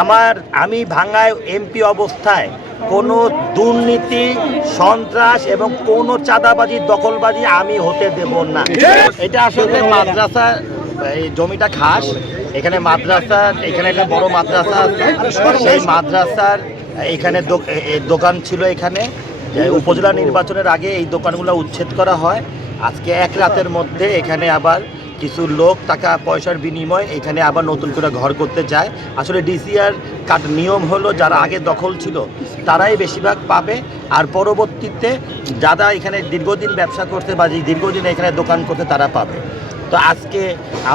আমার, আমি ভাঙ্গায় এমপি অবস্থায় কোনো দুর্নীতি, সন্ত্রাস এবং কোনো চাঁদাবাজি, দখলবাজি আমি হতে দেব না। এটা আসলে মাদ্রাসা, এই জমিটা খাস। এখানে মাদ্রাসার, এখানে একটা বড় মাদ্রাসা সেই মাদ্রাসার এখানে দোকান ছিল এখানে। উপজেলা নির্বাচনের আগে এই দোকানগুলো উচ্ছেদ করা হয়। আজকে এক রাতের মধ্যে এখানে আবার কিছু লোক টাকা পয়সার বিনিময়ে এখানে আবার নতুন করে ঘর করতে চায় আসলে ডিসিআর কাট নিয়ম হলো, যারা আগে দখল ছিল, তারাই বেশিরভাগ পাবে। আর পরবর্তীতে যারা এখানে দীর্ঘদিন ব্যবসা করতে বা দীর্ঘদিন এখানে দোকান করতে, তারা পাবে। তো আজকে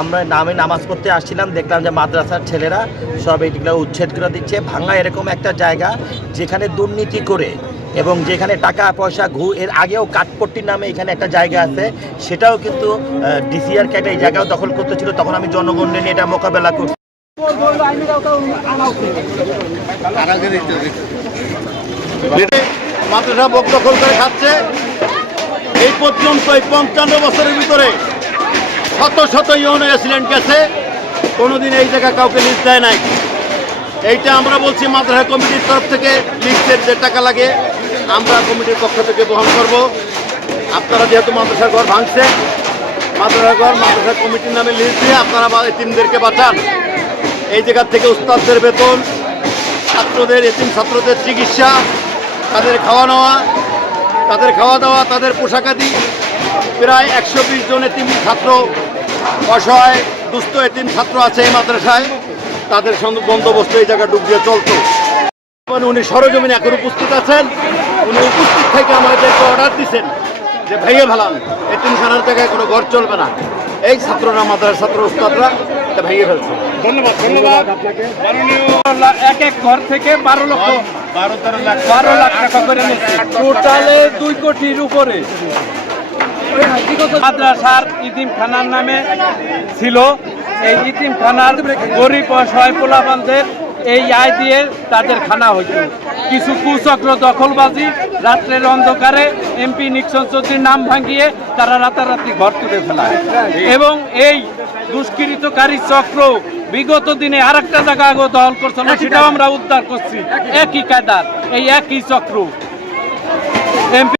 আমরা নামে নামাজ পড়তে আসছিলাম, দেখলাম যে মাদ্রাসার ছেলেরা সব এইগুলো উচ্ছেদ করে দিচ্ছে। ভাঙা এরকম একটা জায়গা যেখানে দুর্নীতি করে এবং যেখানে টাকা, পয়সা, ঘু, এর আগেও কাঠপট্টির নামে এখানে একটা জায়গা আছে। সেটাও কিন্তু ডিসিআর ক্যাটে এই জায়গাও দখল করতে ছিল তখন আমি জনগণ নিয়ে এটা মোকাবেলা করছি। মাদ্রাসা বক দখল করে খাচ্ছে। এই পর্যন্ত এই পঞ্চান্ন বছরের ভিতরে শত শত ইউনো অ্যাক্সিডেন্ট গেছে। কোনোদিন এই জায়গা কাউকে লিস্ট দেয় নাই। এইটা আমরা বলছি মাদ্রাসা কমিটির তরফ থেকে লিস্টের যে টাকা লাগে, আমরা কমিটির পক্ষ থেকে বহন করব। আপনারা যেহেতু মাদ্রাসার ঘর ভাঙছে, মাদ্রাসা ঘর, মাদ্রাসা কমিটির নামে লিস্ট দিয়ে আপনারা এতিমদেরকে বাঁচান এই জায়গা থেকে উস্তাদদের বেতন, ছাত্রদের, এতিম ছাত্রদের চিকিৎসা, তাদের খাওয়া নেওয়া, তাদের খাওয়া দাওয়া, তাদের পোশাকাদি প্রায় একশো বিশ জন এতিম ছাত্র, অসহায়, দুস্থ এতিম ছাত্র আছে এই মাদ্রাসায়। তাদের সঙ্গে বন্দোবস্ত এই জায়গা ডুব দিয়ে চলতো। মানে উনি সরজমিনে এখন উপস্থিত আছেন। উনি উপস্থিত থেকে আমাদেরকে অর্ডার দিচ্ছেন যে ভেঙে ফেলান এতিমখানার জায়গায় কোনো ঘর চলবে না। এই ছাত্ররা মাদ্রাসার ছাত্র উস্তাদরা এটা ভেঙে ফেলছে। এক এক ঘর থেকে বারো লক্ষ বারো লাখ। টাকা করে নিচ্ছে। টোটালে দুই কোটির উপরে। মাদ্রাসার নামে ছিল এই ইতিম খানার গরিব অসহায় পোলাপানদের এই আয় দিয়ে তাদের খানা হইত। কিছু কুচক্র দখলবাজি, রাত্রের অন্ধকারে এমপি নিক্সন চৌধুরীর নাম ভাঙিয়ে তারা রাতারাতি ঘর তুলে ফেলায়। এবং এই দুষ্কৃতকারী চক্র বিগত দিনে আর একটা জায়গা আগে দখল করছিল সেটাও আমরা উদ্ধার করছি। একই কায়দার, এই একই চক্র। এমপি